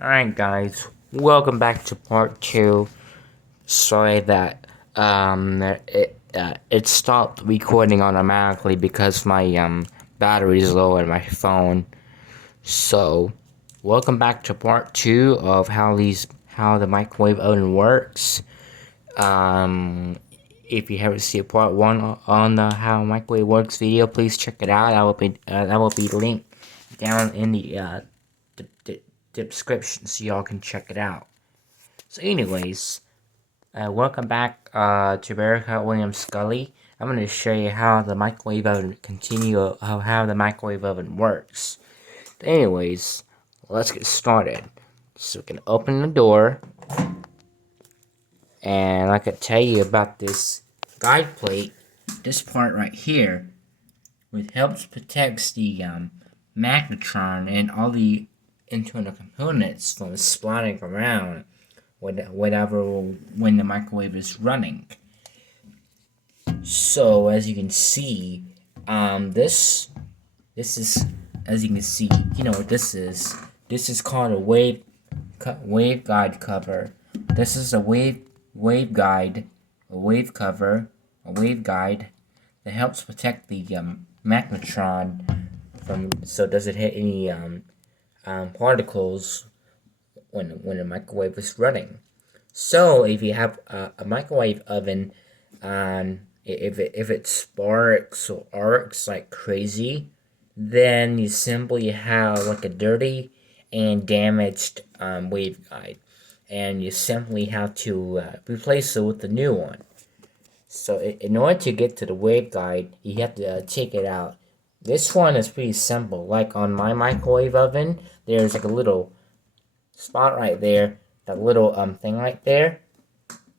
Alright guys, welcome back to part 2. Sorry that it stopped recording automatically because my battery is low in my phone. So, welcome back to part 2 of how the microwave oven works. If you haven't seen part 1 on the how microwave works video, please check it out. That will be linked down in the description so y'all can check it out. So anyways, welcome back to America William Scully. I'm going to show you how the microwave oven how the microwave oven works. But anyways, let's get started. So we can open the door, and I could tell you about this guide plate. This part right here, which helps protects the magnetron and all the internal components from splatting around when the microwave is running. So as you can see, this is, as you can see, you know what this is. This is called a wave guide cover. This is a wave guide that helps protect the magnetron from, so it doesn't hit any particles when the microwave is running. So if you have a microwave oven, if it sparks or arcs like crazy, then you simply have like a dirty and damaged waveguide, and you simply have to replace it with a new one. So in order to get to the waveguide, you have to take it out. This one is pretty simple. Like on my microwave oven, there's like a little spot right there, that little thing right there.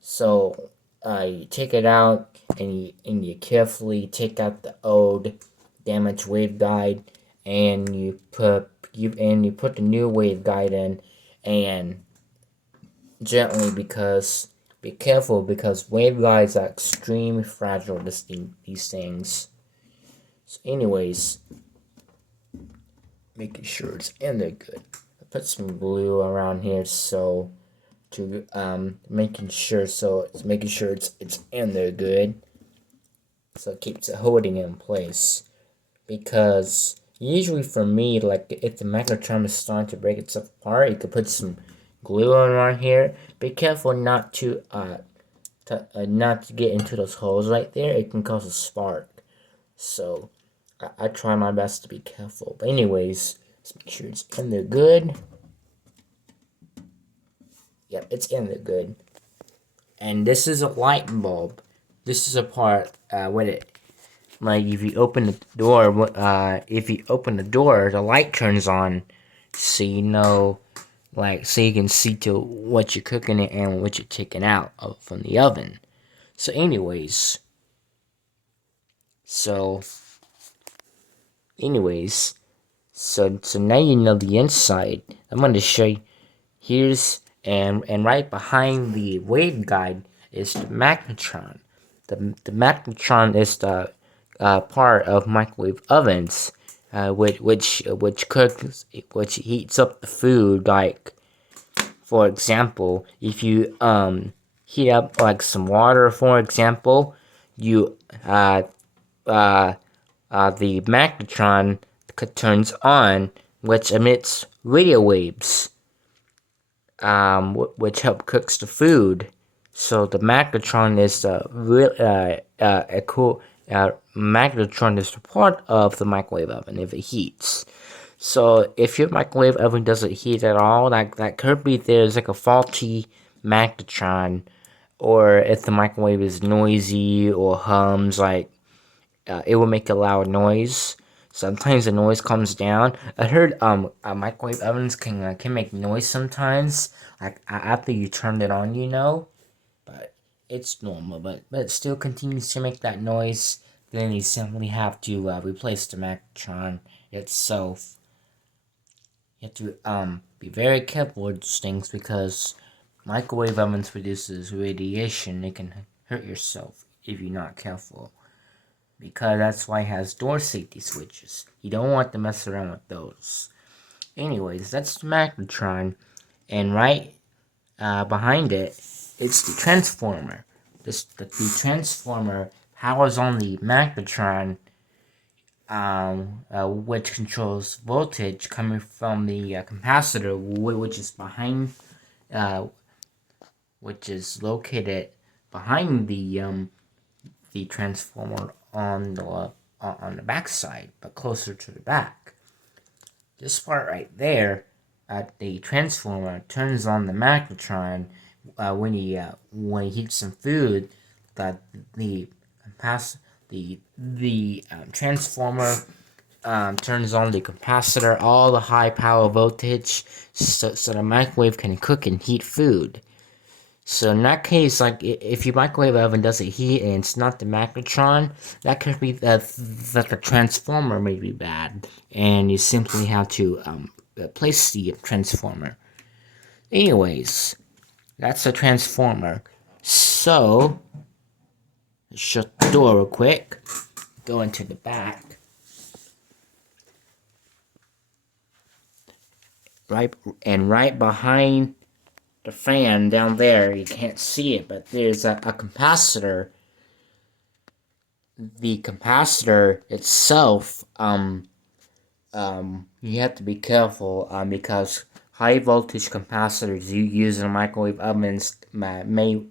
So you take it out, and you carefully take out the old damaged waveguide, and you put the new waveguide in, and gently, because be careful, because waveguides are extremely fragile. These things. So anyways, making sure it's in there good. I put some glue around here so to making sure it's in there good, so it keeps it holding it in place. Because usually for me, like if the magnetron is starting to break itself apart, you could put some glue around here. Be careful not to get into those holes right there. It can cause a spark. So I try my best to be careful. But anyways, let's make sure it's in there good. Yep, it's in there good. And this is a light bulb. This is a part with it. Like if you open the door, the light turns on, so you know, like, so you can see to what you're cooking it and what you're taking out from the oven. So anyways, so now you know the inside. I'm going to show you. And right behind the waveguide is the magnetron. The magnetron is the part of microwave ovens, which heats up the food. Like, for example, if you heat up like some water, for example, you the magnetron turns on, which emits radio waves, which help cooks the food. So the magnetron is magnetron is the part of the microwave oven if it heats. So if your microwave oven doesn't heat at all, that could be there's like a faulty magnetron, or if the microwave is noisy or hums, like it will make a loud noise. Sometimes the noise comes down. I heard microwave ovens can make noise sometimes, like after you turn it on, you know. But it's normal. But it still continues to make that noise. Then you simply have to replace the magnetron itself. You have to be very careful with those things, because microwave ovens produces radiation. It can hurt yourself if you're not careful. Because that's why it has door safety switches. You don't want to mess around with those. Anyways, that's the magnetron. and right behind it, it's the transformer. The transformer powers on the magnetron, which controls voltage coming from the capacitor, which is behind, which is located behind the transformer on the back side, but closer to the back. This part right there, the transformer turns on the magnetron when he heats some food. That the transformer turns on the capacitor, all the high power voltage, so the microwave can cook and heat food. So in that case, like if your microwave oven doesn't heat and it's not the magnetron, that could be that the transformer may be bad, and you simply have to place the transformer. Anyways, that's a transformer. So shut the door real quick. Go into the back. Right behind the fan down there, you can't see it, but there's a capacitor. The capacitor itself, you have to be careful because high voltage capacitors you use in microwave ovens may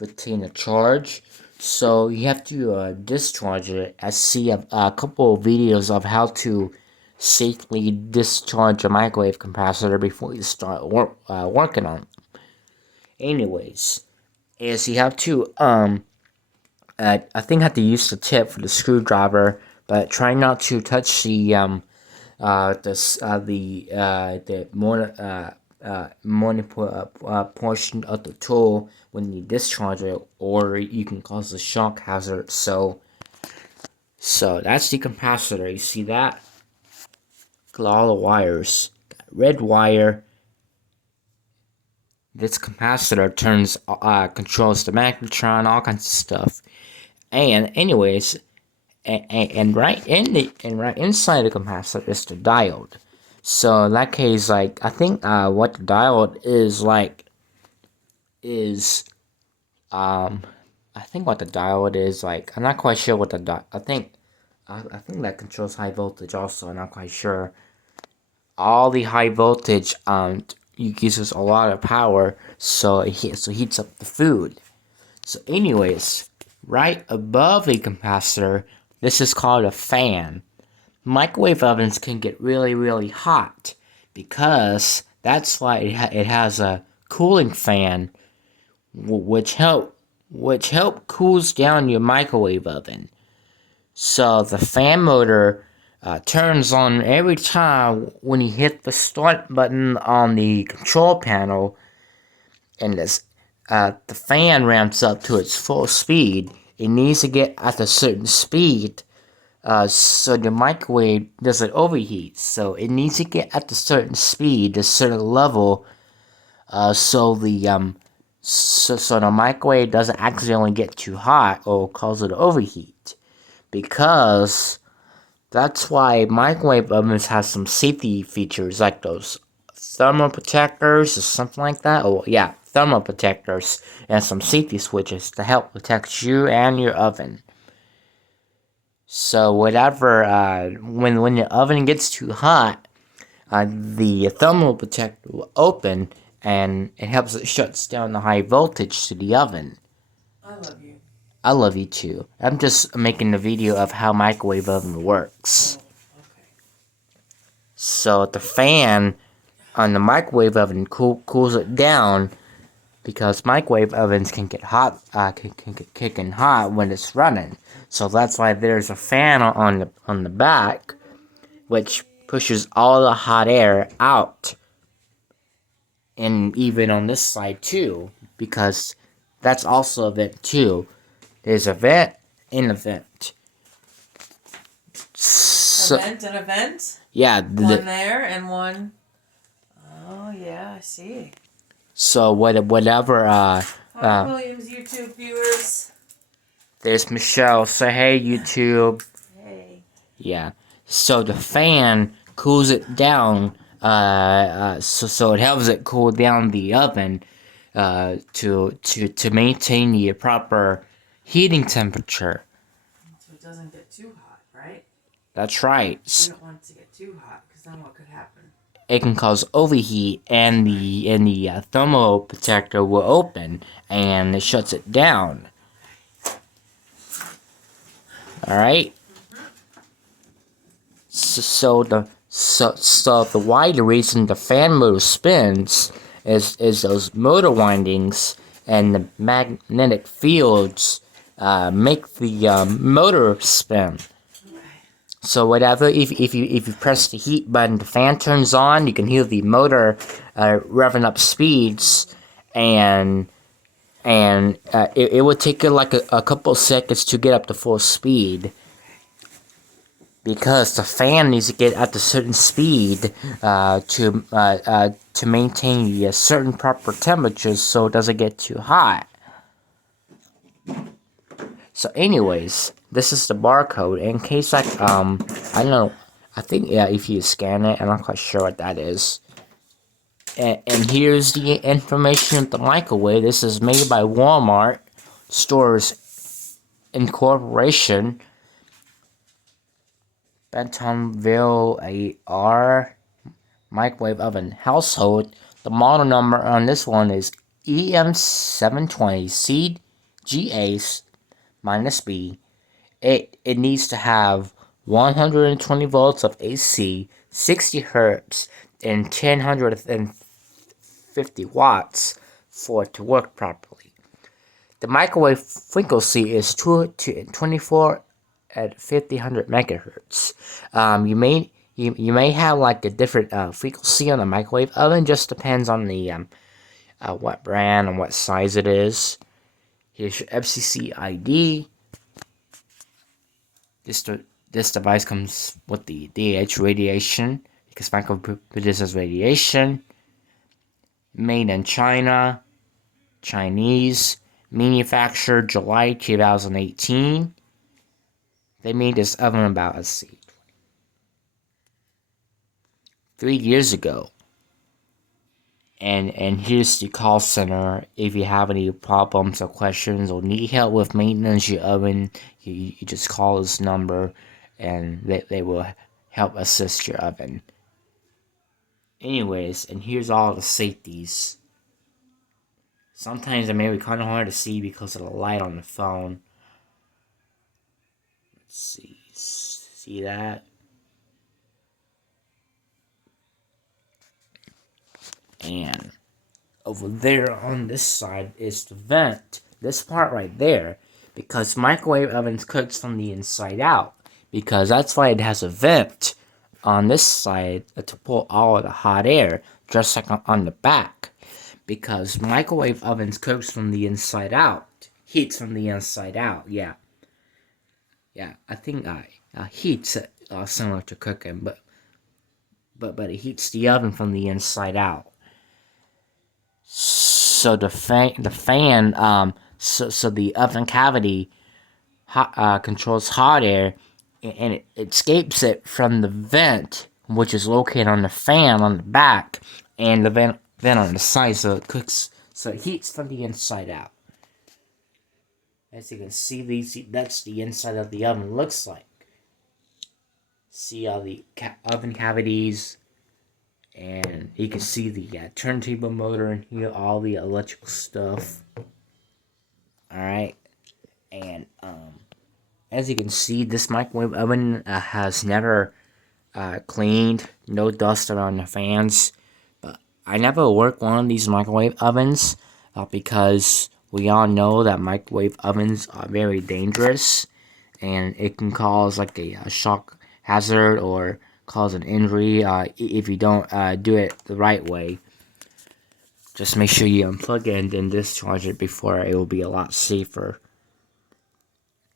retain a charge, so you have to discharge it. I see a couple of videos of how to safely discharge a microwave capacitor before you start working on it. Anyways, is you have to I think I have to use the tip for the screwdriver, but try not to touch the portion of the tool when you discharge it, or you can cause a shock hazard. So that's the capacitor. You see that? Look at all the wires. Got red wire. This capacitor controls the magnetron, all kinds of stuff. And anyways, and right inside the capacitor is the diode. So in that case, like I think what the diode is like is I think what the diode is like. I'm not quite sure what the diode. I think that controls high voltage also. I'm not quite sure. All the high voltage uses a lot of power, so it heats up the food. So anyways, right above the capacitor, this is called a fan. Microwave ovens can get really, really hot because that's why it has a cooling fan, which help cools down your microwave oven. So the fan motor turns on every time when you hit the start button on the control panel, and the fan ramps up to its full speed. It needs to get at a certain speed so the microwave doesn't overheat. So it needs to get at a certain speed, a certain level, so the microwave doesn't accidentally get too hot or cause it to overheat. Because that's why microwave ovens have some safety features like those thermal protectors or something like that. Oh yeah, thermal protectors and some safety switches to help protect you and your oven. So whatever, when the oven gets too hot, the thermal protector will open and it shuts down the high voltage to the oven. I love you. I love you too. I'm just making a video of how microwave oven works. Oh, okay. So the fan on the microwave oven cools it down because microwave ovens can get hot, can get kicking hot when it's running. So that's why there's a fan on the back, which pushes all the hot air out. And even on this side too, because that's also a vent too. There's a vent and a vent. So, a vent and a vent? Yeah. One there and one... Oh, yeah, I see. So whatever... Hi, Williams YouTube viewers. There's Michelle. Say hey, YouTube. Hey. Yeah. So the fan cools it down So it helps it cool down the oven to maintain the proper heating temperature. So it doesn't get too hot, right? That's right. You don't want it to get too hot, because then what could happen? It can cause overheat, and the thermal protector will open, and it shuts it down. All right. So the why the reason the fan motor spins is those motor windings and the magnetic fields make the motor spin. So whatever, if you press the heat button, the fan turns on. You can hear the motor revving up speeds, and it would take you like a couple seconds to get up to full speed, because the fan needs to get at a certain speed to maintain a certain proper temperature so it doesn't get too hot. So anyways, this is the barcode. In case I don't know, I think, yeah, if you scan it, I'm not quite sure what that is. And here's the information of the microwave. This is made by Walmart Stores Incorporation. Bentonville AR microwave oven household. The model number on this one is EM720CGA-B. It needs to have 120 volts of AC, 60 hertz, and 1050 watts for it to work properly. The microwave frequency is 2 to 24 at 5000 megahertz. You may have like a different frequency on the microwave oven. Just depends on the what brand and what size it is. Here's your FCC ID. This device comes with the DH radiation, because microwave produces radiation. Made in China, Chinese, manufactured July 2018. They made this oven about, let's see, 3 years ago. And here's the call center. If you have any problems or questions or need help with maintenance your oven, you just call this number and they will help assist your oven. Anyways, and here's all the safeties. Sometimes it may be kind of hard to see because of the light on the phone. Let's see that? And over there on this side is the vent. This part right there, because microwave ovens cooks from the inside out. Because that's why it has a vent on this side to pull all of the hot air, just like on the back. Because microwave ovens cooks from the inside out, heats from the inside out. Yeah, I think heats similar to cooking, but it heats the oven from the inside out. So the fan, so the oven cavity controls hot air, and it escapes it from the vent, which is located on the fan on the back, and the vent on the side, so it cooks, so it heats from the inside out. As you can see, that's the inside of the oven looks like. See all the oven cavities. And you can see the turntable motor in here, all the electrical stuff. Alright. And as you can see, this microwave oven has never cleaned, no dust around the fans. But I never worked one of these microwave ovens because we all know that microwave ovens are very dangerous, and it can cause like a shock hazard or cause an injury if you don't do it the right way. Just make sure you unplug it and then discharge it before it will be a lot safer.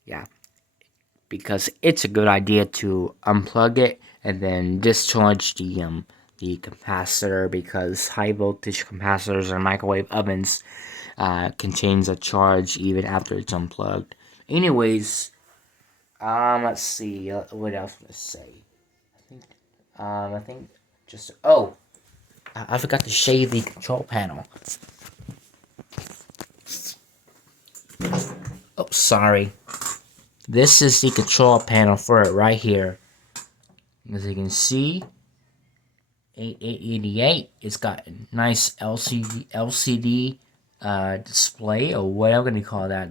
Yeah, because it's a good idea to unplug it and then discharge the capacitor, because high voltage capacitors or microwave ovens can change the charge even after it's unplugged. Anyways, let's see what else to say. I think I forgot to show you the control panel. Oh, sorry. This is the control panel for it right here. As you can see, 8888. It's got a nice LCD display, or what I'm gonna call that.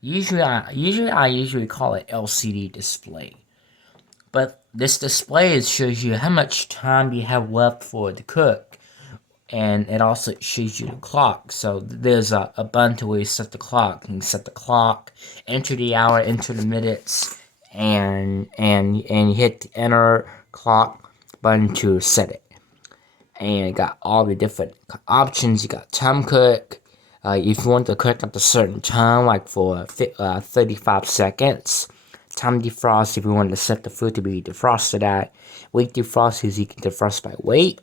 Usually I call it LCD display. But this display shows you how much time you have left for it to cook. And it also shows you the clock. So there's a button to where you set the clock. You can set the clock, enter the hour, enter the minutes, and you hit the enter clock button to set it. And it got all the different options. You got time cook. If you want to cook at a certain time, like for 35 seconds. Time defrost if you want to set the food to be defrosted at. Weight defrost is you can defrost by weight.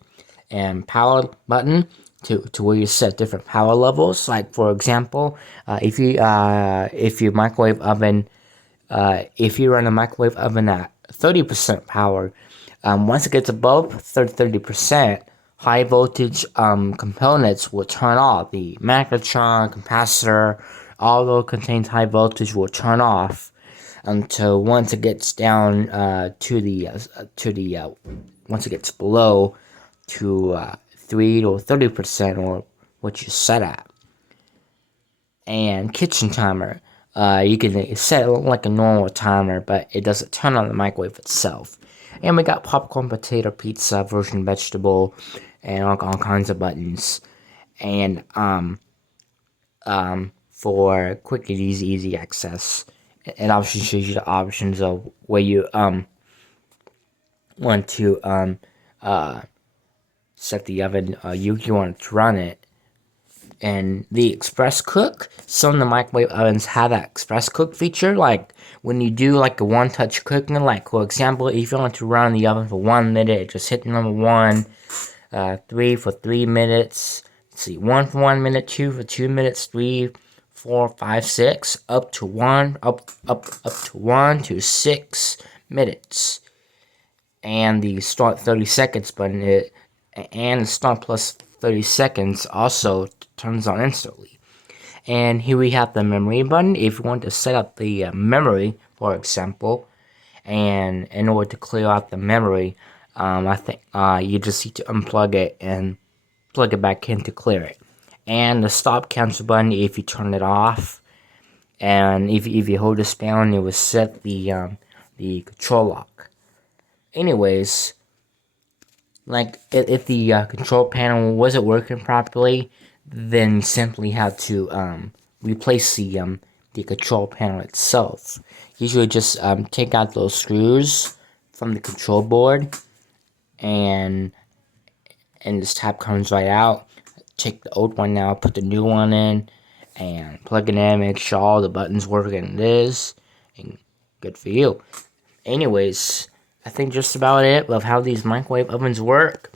And power button to where you set different power levels. Like for example, if your microwave oven, if you run a microwave oven at 30% power, once it gets above 30%, high voltage components will turn off. The magnetron, capacitor, all those contains high voltage will turn off until once it gets down once it gets below to 3 to 30% or what you set at. And kitchen timer, you can set it like a normal timer, but it doesn't turn on the microwave itself. And we got popcorn, potato, pizza, version vegetable, and all kinds of buttons. And for quick and easy access, it obviously shows you the options of where you want to set the oven you want to run it. And the express cook, some of the microwave ovens have that express cook feature, like when you do like a one-touch cooking, like for example, if you want to run the oven for 1 minute, just hit number 1, 3 for 3 minutes, let's see, 1 for 1 minute, 2 for 2 minutes, 3, 4, 5, 6, up to 1 to 6 minutes. And the start 30 seconds button, and the start plus 30 seconds also turns on instantly. And here we have the memory button. If you want to set up the memory, for example, and in order to clear out the memory, I think you just need to unplug it and plug it back in to clear it. And the stop cancel button, if you turn it off, and if you hold this down, it will set the control lock. Anyways, like if the control panel wasn't working properly, then you simply have to replace the control panel itself. Usually just take out those screws from the control board, and this tab comes right out. Take the old one out, put the new one in, and plug it in, make sure all the buttons work, and it is, and good for you. Anyways, I think just about it of how these microwave ovens work.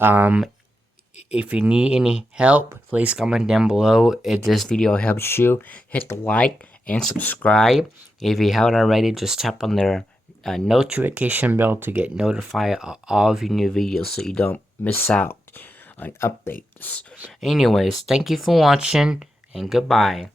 If you need any help, please comment down below. If this video helps you, hit the like and subscribe. If you haven't already, just tap on the notification bell to get notified of all of your new videos so you don't miss out on updates. Anyways, thank you for watching, and goodbye.